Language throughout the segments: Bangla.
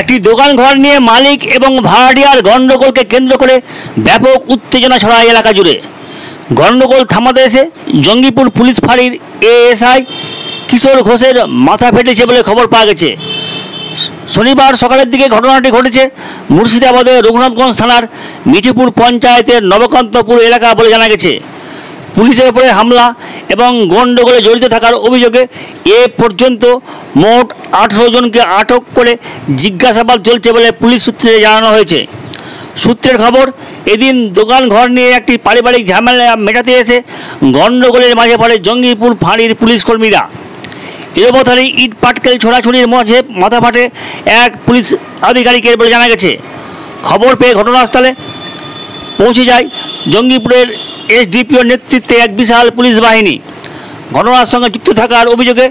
একটি দোকান ঘর নিয়ে মালিক এবং ভাড়াটিয়ার গণ্ডগোলকে কেন্দ্র করে ব্যাপক উত্তেজনা ছড়ায় এলাকা জুড়ে। গণ্ডগোল থামাতে এসে জঙ্গিপুর পুলিশ ফাঁড়ির এএসআই কিশোর ঘোষের মাথা ফেটেছে বলে খবর পাওয়া গেছে। শনিবার সকালের দিকে ঘটনাটি ঘটেছে মুর্শিদাবাদের রঘুনাথগঞ্জ থানার মিঠিপুর পঞ্চায়েতের নবকান্তপুর এলাকা বলে জানা গেছে। পুলিশের উপরে হামলা এবং গণ্ডগোলে জড়িত থাকার অভিযোগে এ পর্যন্ত মোট 18 জনকে আটক করে জিজ্ঞাসাবাদ চলছে বলে পুলিশ সূত্রে জানানো হয়েছে। সূত্রের খবর, এদিন দোকান ঘর নিয়ে একটি পারিবারিক ঝামেলা মেটাতে এসে গণ্ডগোলের মাঝে পড়ে জঙ্গিপুর ফাঁড়ির পুলিশ কর্মীরা। এলোপাথারি ইট পাটকেল ছোড়াছুড়ির মাঝে মাথা ফাটে এক পুলিশ আধিকারিকের বলে জানা গেছে। খবর পেয়ে ঘটনাস্থলে পৌঁছে যায় জঙ্গিপুরের এসডিপিওর নেতৃত্বে এক বিশাল পুলিশ বাহিনী। ঘটনার সঙ্গে যুক্ত থাকার অভিযোগে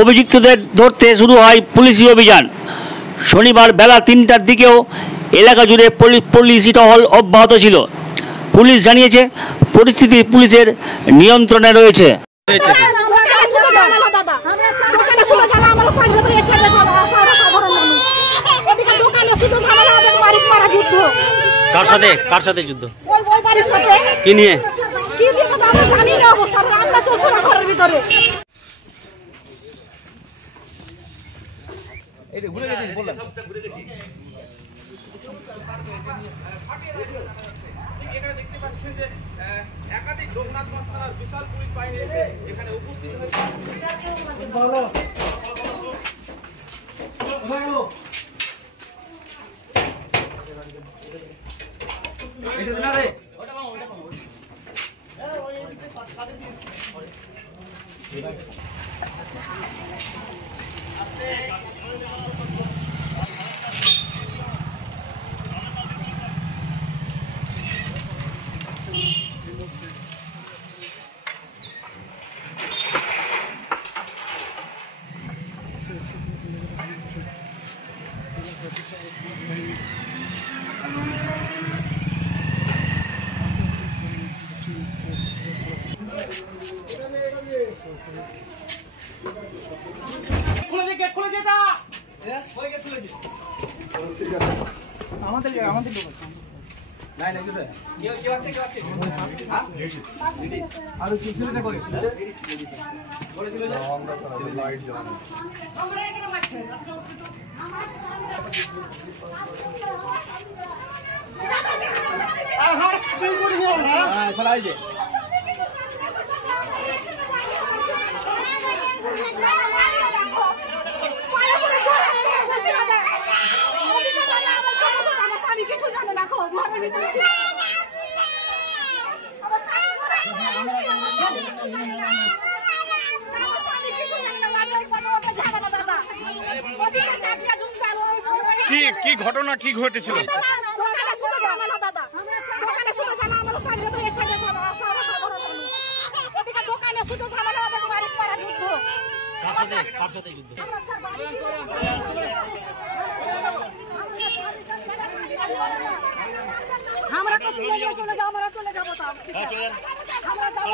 অভিযুক্তদের ধরতে শুরু হয় পুলিশি অভিযান। শনিবার বেলা 3টার দিকেও এলাকা জুড়ে পুলিশি টহল অব্যাহত ছিল। পুলিশ জানিয়েছে পরিস্থিতি পুলিশের নিয়ন্ত্রণে রয়েছে। কার সাথে যুদ্ধ? কি নিয়ে? আমরা জানি না, অবস্থা রান্না চলছে না ঘরের ভিতরে। এই যে ঘুরে গেছি বললাম, ঘুরে গেছি। এখানে দেখতে পাচ্ছেন যে একাধিক রঘুনাথগঞ্জ থানার বিশাল পুলিশ বাহিনী এসে এখানে উপস্থিত হয়েছে। ভালো ভালো এটা না রে, ওটা বাম ওটা বাম, ওই সাথে দিয়ে আস্তে কি ঘটনা কি ঘটেছিল? আমরা চলে যাবো, আমরা চলে যাবো, আমরা যাবো